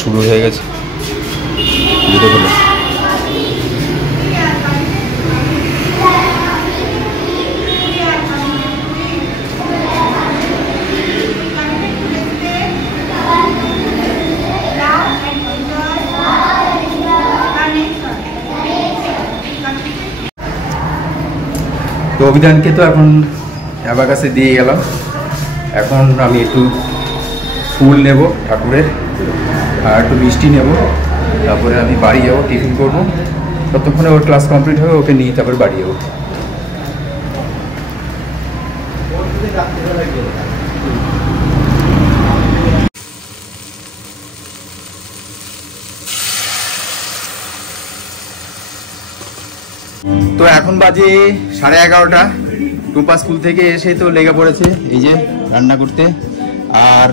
শুরু হয়ে গেছে। জুতো খুলে তো অভিধানকে তো এখন অ্যাবাকাসে দিয়ে গেলাম। এখন আমি একটু ফুল নেব ঠাকুরের, আর একটু মিষ্টি নেব, তারপরে আমি বাড়ি যাবো, টিফিন করবো। ততক্ষণে ওর ক্লাস কমপ্লিট হবে, ওকে নিয়ে তারপরে বাড়ি যাবো। তো এখন বাজে 11:30। টুম্পা স্কুল থেকে এসে তো লেগে পড়েছে এই যে রান্না করতে। আর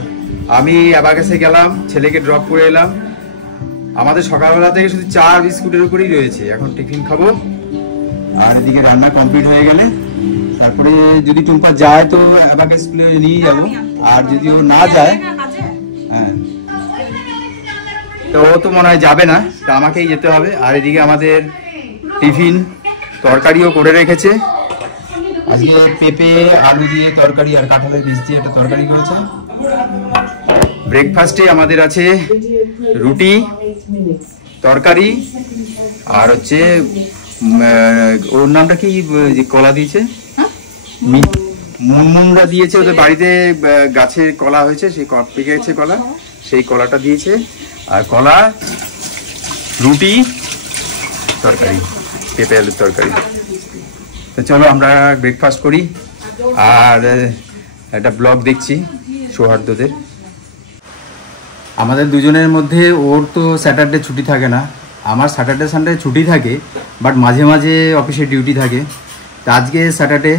আমি অ্যাবাকাসে গেলাম, ছেলেকে ড্রপ করে এলাম। আমাদের সকালবেলা থেকে শুধু চা বিস্কুটের উপরেই রয়েছে। এখন টিফিন খাবো, আর এদিকে রান্না কমপ্লিট হয়ে গেলে তারপরে যদি টুম্পা যায় তো অ্যাবাকাস স্কুলে নিয়ে যাবো, আর যদি ও না যায়, হ্যাঁ তো ও তো মনে হয় যাবে না, তো আমাকেই যেতে হবে। আর এদিকে আমাদের টিফিন তরকারিও করে রেখেছে। আজকে পেঁপে আলু দিয়ে তরকারি আর কাঁঠালের বীজ দিয়ে একটা তরকারি করেছে। ব্রেকফাস্টে আমাদের আছে রুটি, তরকারি, আর হচ্ছে ওর নামটা কি, যে কলা দিয়েছে, মুনমুনরা দিয়েছে। ওদের বাড়িতে গাছের কলা হয়েছে, সেই পেকে গেছে কলা, সেই কলাটা দিয়েছে। আর কলা, রুটি, তরকারি, পেঁপে আলুর তরকারি। তো চলো আমরা ব্রেকফাস্ট করি, আর একটা ব্লগ দেখছি সৌহার্দ্যদের। আমাদের দুজনের মধ্যে ওর তো স্যাটারডে ছুটি থাকে না, আমার স্যাটারডে সানডে ছুটি থাকে, বাট মাঝে মাঝে অফিসে ডিউটি থাকে। তা আজকে স্যাটারডে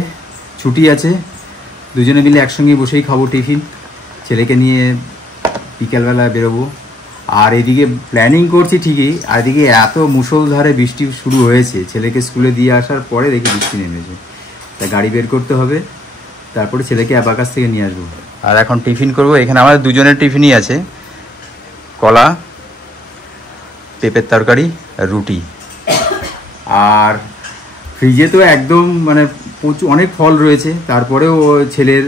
ছুটি আছে, দুজনে মিলে একসঙ্গে বসেই খাবো টিফিন। ছেলেকে নিয়ে বিকেলবেলা বেরোবো। আর এদিকে প্ল্যানিং করছি ঠিকই, আর এদিকে এত মুষলধারে বৃষ্টি শুরু হয়েছে, ছেলেকে স্কুলে দিয়ে আসার পরে দেখি বৃষ্টি নেমেছে। তা গাড়ি বের করতে হবে, তারপরে ছেলেকে অ্যাবাকাস থেকে নিয়ে আসবো। আর এখন টিফিন করবো। এখানে আমাদের দুজনের টিফিনই আছে, কলা, পেঁপের তরকারি আর রুটি। আর ফ্রিজে তো একদম মানে প্রচুর অনেক ফল রয়েছে। তারপরেও ছেলের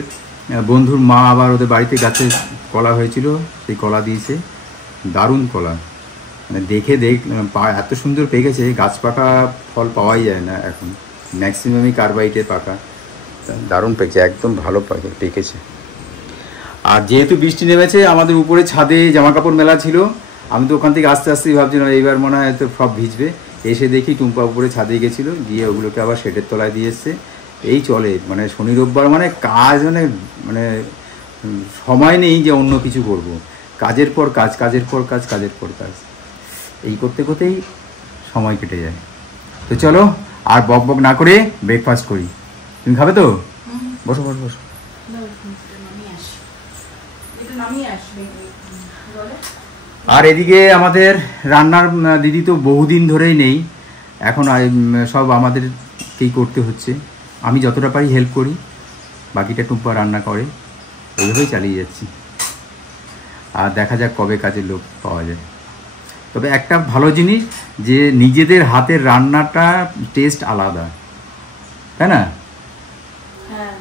বন্ধুর মা আবার ওদের বাড়িতে গাছে কলা হয়েছিল, সেই কলা দিয়েছে। দারুণ কলা, মানে দেখে এত সুন্দর পেকেছে। গাছ পাকা ফল পাওয়াই যায় না এখন, ম্যাক্সিমামই কার্বাইটের পাকা। দারুণ পেকেছে, একদম ভালো পেকেছে। আর যেহেতু বৃষ্টি নেমেছে, আমাদের উপরে ছাদে জামা কাপড় মেলা ছিল। আমি তো ওখান থেকে আস্তে আস্তেই ভাবছিলাম এইবার মনে হয় তো সব ভিজবে। এসে দেখি টুম্পা উপরে ছাদে গেছিলো, গিয়ে ওগুলোকে আবার শেডের তলায় দিয়ে এসছে। এই চলে মানে শনি রোববার মানে কাজ, মানে সময় নেই যে অন্য কিছু করব। কাজের পর কাজ, কাজের পর কাজ, কাজের পর কাজ, এই করতে করতেই সময় কেটে যায়। তো চলো আর বক বক না করে ব্রেকফাস্ট করি। তুমি খাবে তো? বসো বসো বসো। আর এদিকে আমাদের রান্নার দিদি তো বহুদিন ধরেই নেই, এখন সব আমাদেরকেই করতে হচ্ছে। আমি যতটা পারি হেল্প করি, বাকিটা টুম্পা রান্না করে, ওইভাবেই চালিয়ে যাচ্ছি। আর দেখা যাক কবে কাজের লোক পাওয়া যায়। তবে একটা ভালো জিনিস যে নিজেদের হাতের রান্নাটা টেস্ট আলাদা, তাই না? হ্যাঁ,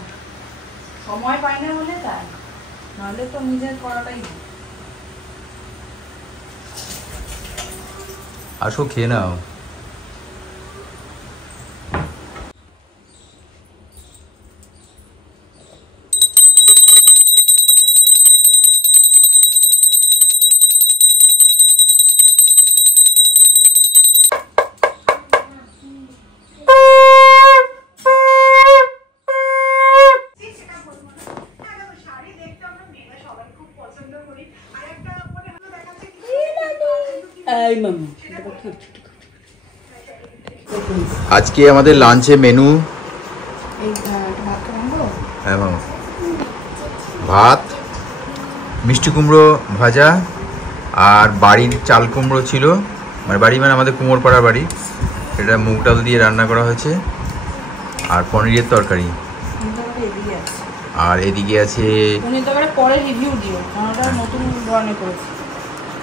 সময় পাই না বলে তাই, নাহলে তো নিজের করাটাই। আসো খেয়ে নাও। আজকে আমাদের লাঞ্চে মেনু ভাত, মিষ্টি কুমড়ো ভাজা, আর বাড়ির চাল কুমড়ো ছিল, মানে বাড়ি মানে আমাদের কুমোরপাড়ার বাড়ি, এটা মুগ ডাল দিয়ে রান্না করা হয়েছে, আর পনিরের তরকারি। আর এদিকে আছে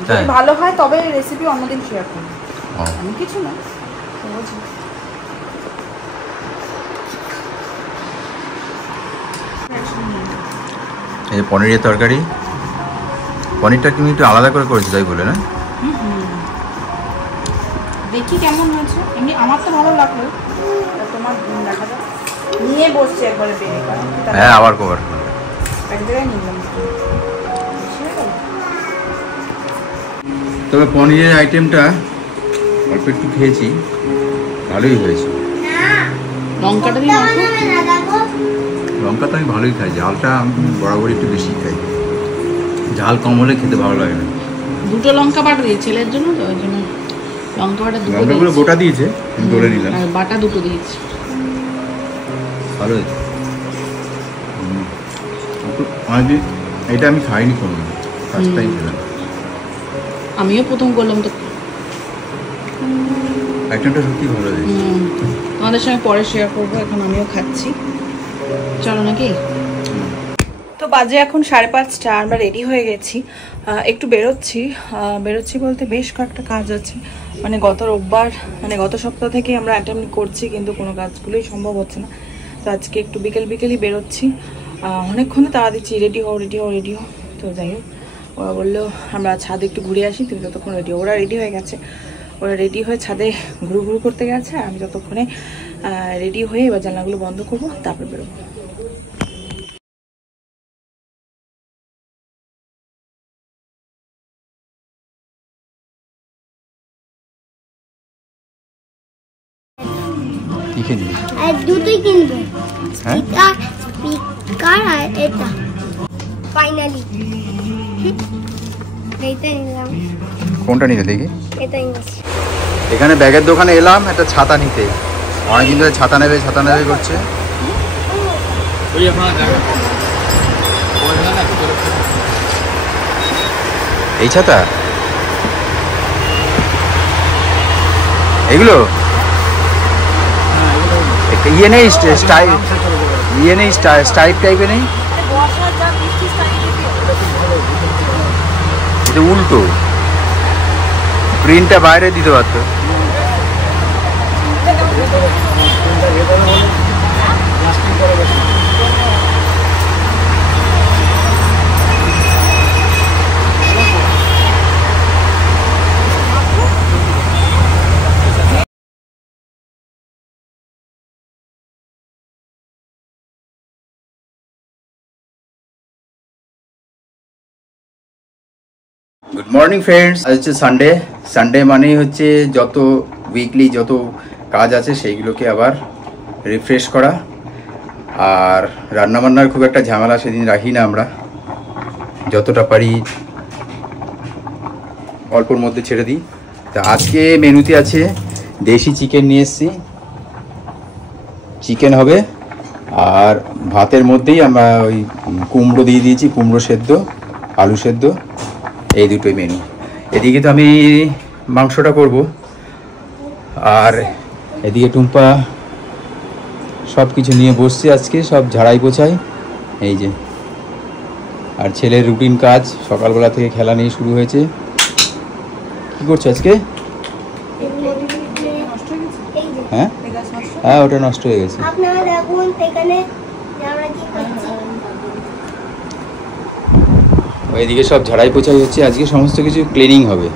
যদি ভালো হয় তবে রেসিপি অন্যদিন শেয়ার করবো, ও, আমি কিছু না। এই যে পনিরের তরকারি, পনিরটা কিন্তু একটু আলাদা করে করেছি তাই বলে না? দেখি কেমন হয়েছে, এমনি আমার তো ভালো লাগলো, তোমার দেখা যাক। নিয়ে বসছি একবারে বেড়ে, হ্যাঁ আবার কভার এক জায়গায় নিলাম। তবে পনিরের আইটেমটা অল্প একটু খেয়েছি, ভালোই হয়েছে। লঙ্কাটা দিয়ে লঙ্কা তো আমি ভালোই খাই, ঝালটা আমি বরাবরই একটু বেশি খাই, ঝাল কম হলে খেতে ভালো লাগে না। দুটো লঙ্কা বাটা দিয়েছি ছেলের জন্য, তো ওই জন্য লঙ্কা বাটা দুটো লঙ্কাগুলো গোটা দিয়েছে, আমি ধরে নিলাম, আর বাটা দুটো দিয়েছি। ভালো হয়েছে। অনেকদিন এটা আমি খাইনি কোনো, ফার্স্ট টাইম খেলাম। আমিও প্রথম করলাম তো। আইটেমটা সত্যি ভালো হয়েছে। তোমাদের সঙ্গে পরে শেয়ার করবো, এখন আমিও খাচ্ছি। চলো নাকি? তো বাজে এখন 5:30, আমরা রেডি হয়ে গেছি, একটু বেরোচ্ছি বলতে বেশ কয়েকটা কাজ আছে, মানে গত রোববার মানে গত সপ্তাহ থেকে আমরা অ্যাটেম্প করছি কিন্তু কোনো কাজগুলোই সম্ভব হচ্ছে না। তো আজকে একটু বিকেলই বেরোচ্ছি, অনেকক্ষণে তাড়া দিচ্ছি রেডি হও। তো যাই হোক, ওরা বললো আমরা ছাদে একটু ঘুরে আসি, তুমি ততক্ষণ ওরা রেডি হয়ে গেছে, ওরা রেডি হয়ে ছাদে ঘুরু করতে গেছে, আর আমি ততক্ষণে রেডি হয়ে এবার জানলাগুলো বন্ধ করবো, তারপর বেরোবো। কি খেয়ে আর দুটোই কিনবো, হ্যাঁ স্পিকার আর এটা। ফাইনালি এইটা নিলাম। কোনটা নিতে দেখি? এটা নিচ্ছি। এখানে ব্যাগের দোকানে এলাম একটা ছাতা নিতে, অনেকদিন ধরে ছাতা নেবে করছে। এই ছাতা এগুলো ইয়ে নেই, স্টাইপ টাইপের নেই, এটা উল্টো, প্রিন্টটা বাইরে দিতে পারতো। গুড মর্নিং ফ্রেন্ডস, আজ হচ্ছে সানডে মানেই হচ্ছে যত উইকলি যত কাজ আছে সেইগুলোকে আবার রিফ্রেশ করা, আর রান্নাবান্নার খুব একটা ঝামেলা সেদিন রাখি না আমরা, যতটা পারি অল্পর মধ্যে ছেড়ে দিই। তা আজকে মেনুতে আছে দেশি চিকেন নিয়ে এসেছি, চিকেন হবে, আর ভাতের মধ্যেই আমরা ওই কুমড়ো দিয়ে দিয়েছি, কুমড়ো সেদ্ধ, আলু সেদ্ধ, এই দুটোই মেনু। এদিকে তো আমি মাংসটা করব, আর এদিকে টুম্পা সব কিছু নিয়ে বসছে, আজকে সব ঝাড়াই পোছাই এই যে, আর ছেলের রুটিন কাজ সকালবেলা থেকে খেলা নিয়ে শুরু হয়েছে। কি করছো আজকে? হ্যাঁ হ্যাঁ ওটা নষ্ট হয়ে গেছে। আপনারা দেখুন এখানে আমরা কি করছি। এদিকে সব ঝাড়াই পোছাই হচ্ছে, আজকে সমস্ত কিছু ক্লিনিং হবে।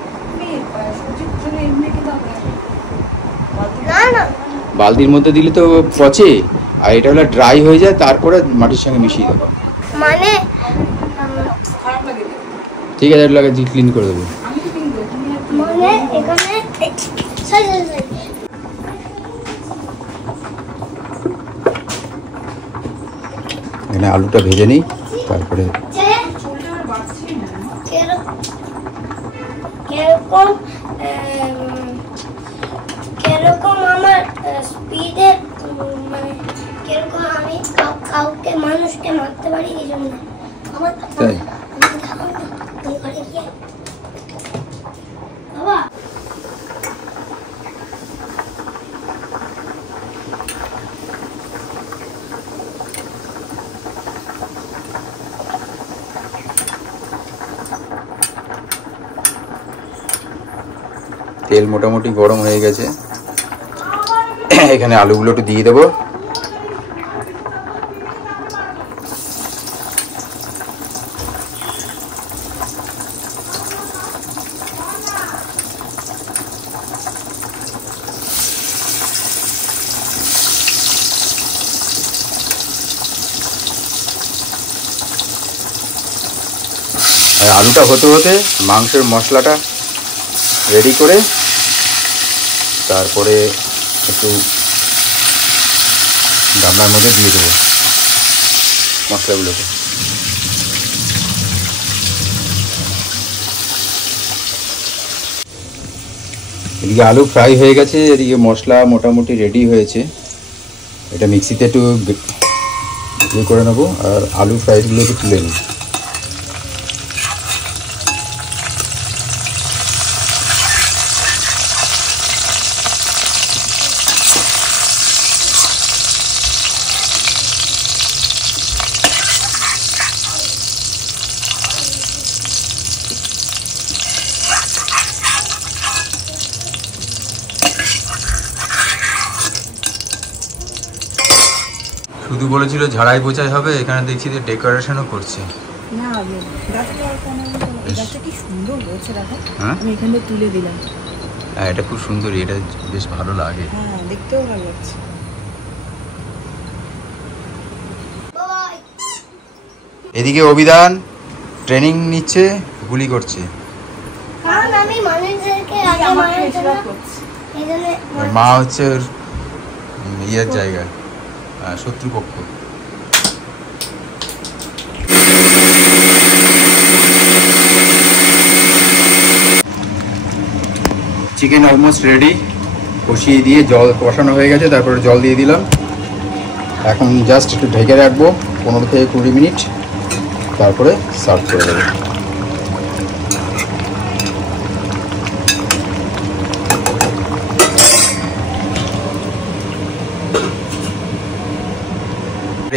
না না বালতির মধ্যে দিলে তো পচে, আর এটা হলো ড্রাই হয়ে যায়, তারপরে মাটির সঙ্গে মিশিয়ে দেবো। মানে ঠিক আছে, এটা লাগে ক্লিন করে দেবো। মানে এখানে এখানে আলুটা ভেজে নিই, তারপরে কিরকম আমার স্পিডে, মানে কিরকম আমি কাউকে মানুষকে মারতে পারি, এই জন্য আমার তাই বাবা তেল মোটামুটি গরম হয়ে গেছে, এখানে আলুগুলো একটু দিয়ে দেবো। আর আলুটা হতে হতে মাংসের মশলাটা রেডি করে তারপরে একটু গামলার মধ্যে দিয়ে দেবো মশলাগুলোকে। এদিকে আলু ফ্রাই হয়ে গেছে, এদিকে মশলা মোটামুটি রেডি হয়েছে। এটা মিক্সিতে একটু ইয়ে করে নেবো আর আলু ফ্রাইগুলোকে তুলে নিই। শুধু বলেছিল ঝাড়াই পোছাই হবে, এখানে দেখছি যে ডেকোরেশনও করছে। না গাছটা কি সুন্দর বলছে, দেখো হ্যাঁ আমি এখানে তুলে দিলাম। হ্যাঁ এটা খুব সুন্দর, এটা বেশ ভালো লাগে। হ্যাঁ দেখতেও ভালো লাগছে। এদিকে অভিধান ট্রেনিং নিচ্ছে, গুলি করছে। মা হচ্ছে ওর ইয়ের জায়গায় শত্রুপক্ষ। চিকেন অলমোস্ট রেডি, কষিয়ে দিয়ে জল কষানো হয়ে গেছে, তারপরে জল দিয়ে দিলাম। এখন জাস্ট একটু ঢেকে রাখবো 15 থেকে 20 মিনিট, তারপরে সার্ভ করে দেবো।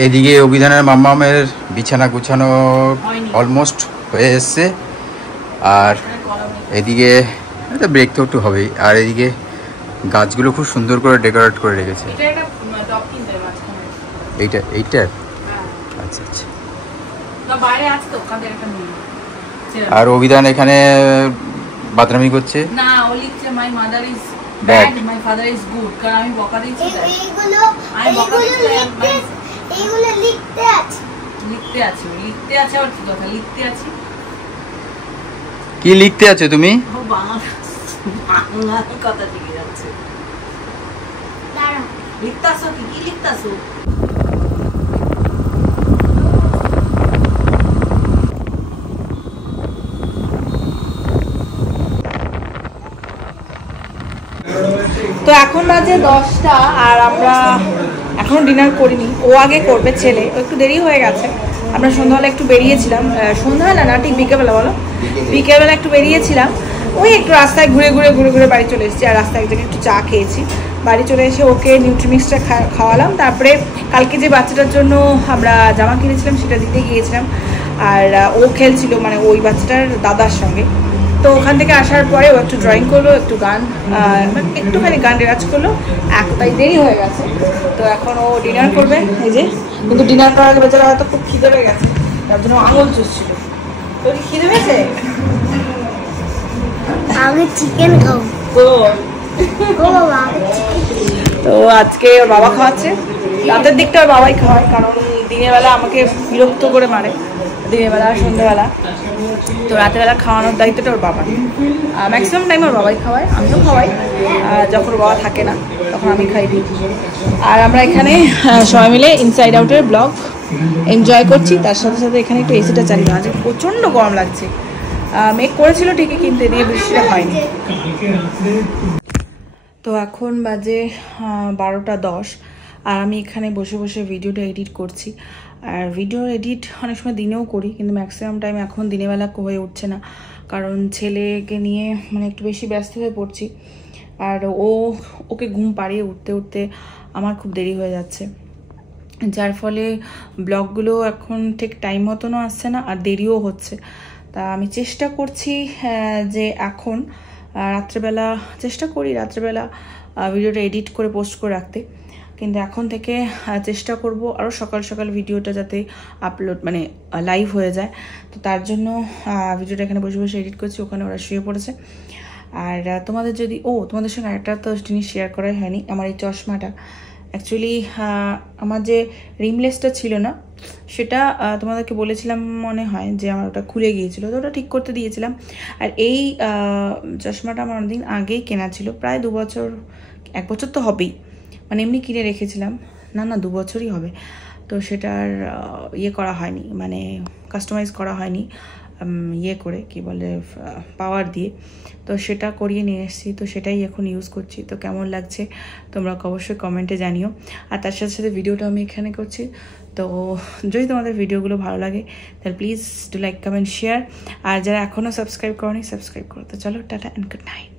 এদিকে অভিধানের মাম্মামের বিছানা গুছানো অলমোস্ট হয়ে এসছে, আর এদিকে এটা ব্রেক তো একটু হবেই, আর এদিকে গাছগুলো খুব সুন্দর করে ডেকোরেট করে রেখেছে। এইটা আচ্ছা আচ্ছা। আর অভিধান এখানে বাদরামি করছে। না, ও লিখছে my mother is bad, my father is good, কারণ আমি বকা দিচ্ছি। এইগুলো লিখতে আছে আর কি কথা লিখতে আছে। কি লিখতে আছে তুমি? ও বাংলা কথা লিখে যাচ্ছে। দাঁড়া, লিখতাছো কি লিখতাছো? তো এখন বাজে 10টা আর আমরা এখনো ডিনার করিনি। ও আগে করবে, ছেলে ও একটু দেরি হয়ে গেছে। আমরা সন্ধ্যাবেলা একটু বেরিয়েছিলাম, সন্ধ্যাবেলা না ঠিক বিকেলবেলা, বলো বিকেলবেলা একটু বেরিয়েছিলাম। ওই একটু রাস্তায় ঘুরে ঘুরে বাড়ি চলে এসেছি, আর রাস্তায় এক জায়গায় একটু চা খেয়েছি। বাড়ি চলে এসে ওকে নিউট্রিমিক্সটা খাওয়ালাম। তারপরে কালকে যে বাচ্চাটার জন্য আমরা জামা কিনেছিলাম সেটা দিতে গিয়েছিলাম, আর ও খেলছিল মানে ওই বাচ্চাটার দাদার সঙ্গে। তো ওখান থেকে আসার পরে ও একটু ড্রয়িং করলো, একটু গান একটুখানি গান রেওয়াজ করলো, তাই দেরি হয়ে গেছে। তো এখন ও ডিনার করবে এই যে, কিন্তু ডিনার করার আগে বেচারা হয়তো খুব খিদে পেয়ে গেছে, তার জন্য আঙুল চুষছিল। তোর কি খিদে পেয়েছে? আমি চিকেন খাবো। তো আজকে ওর বাবা খাওয়াচ্ছে, রাতের দিকটা ওর বাবাই খাওয়ায়, কারণ দিনের বেলা আমাকে বিরক্ত করে মারে, দিনের বেলা সন্ধ্যাবেলা। তো রাতেরবেলা খাওয়ানোর দায়িত্বটা ওর বাবা, ম্যাক্সিমাম টাইম ওর বাবাই খাওয়ায়, আমিও খাওয়াই। যখন ওর বাবা থাকে না তখন আমি খাই দিই। আর আমরা এখানে সবাই মিলে ইনসাইড আউটের ব্লগ এনজয় করছি, তার সাথে সাথে এখানে একটু এসিটা চালিয়ে। আজ প্রচণ্ড গরম লাগছে, মেঘ করেছিল ঠিকই, কিন্তু এদিকে বৃষ্টিটা হয়নি। তো এখন বাজে 12টা 10, আর আমি এখানে বসে বসে ভিডিওটা এডিট করছি। আর ভিডিও এডিট অনেক সময় দিনেও করি, কিন্তু ম্যাক্সিমাম টাইম এখন দিনের বেলা হয়ে উঠছে না, কারণ ছেলেকে নিয়ে মানে একটু বেশি ব্যস্ত হয়ে পড়ছি। আর ওকে ঘুম পাড়িয়ে উঠতে আমার খুব দেরি হয়ে যাচ্ছে, যার ফলে ব্লগগুলো এখন ঠিক টাইম মতনও আসছে না, আর দেরিও হচ্ছে। তা আমি চেষ্টা করছি যে এখন রাত্রেবেলা চেষ্টা করি রাত্রেবেলা ভিডিওটা এডিট করে পোস্ট করে রাখতে, কিন্তু এখন থেকে চেষ্টা করব আরও সকাল সকাল ভিডিওটা যাতে আপলোড মানে লাইভ হয়ে যায়। তো তার জন্য ভিডিওটা এখানে বসে বসে এডিট করছি, ওখানে ওরা শুয়ে পড়েছে। আর তোমাদের যদি তোমাদের সঙ্গে আরেকটা তো জিনিস শেয়ার করাই হয়নি, আমার এই চশমাটা অ্যাকচুয়ালি আমার যে রিমলেসটা ছিল না সেটা তোমাদেরকে বলেছিলাম মনে হয় যে আমার ওটা খুলে গিয়েছিল, তো ওটা ঠিক করতে দিয়েছিলাম। আর এই চশমাটা আমার অনেকদিন আগেই কেনা ছিল, প্রায় 2 বছর 1 বছর তো হবেই, মানে এমনি কিনে রেখেছিলাম, না 2 বছরই হবে। তো সেটার ইয়ে করা হয়নি, মানে কাস্টমাইজ করা হয়নি ইয়ে করে কি বলে পাওয়ার দিয়ে, তো সেটা করিয়ে নিয়ে এসেছি। তো সেটাই এখন ইউজ করছি। তো কেমন লাগছে তোমরা অবশ্যই কমেন্টে জানিও। আর তার সাথে সাথে ভিডিওটা আমি এখানে করছি। তো যদি তোমাদের ভিডিওগুলো ভালো লাগে তাহলে please do like, comment, share. আর যারা এখনও সাবস্ক্রাইব করোনি সাবস্ক্রাইব করো। তো চলো, টাটা অ্যান্ড গুড নাইট।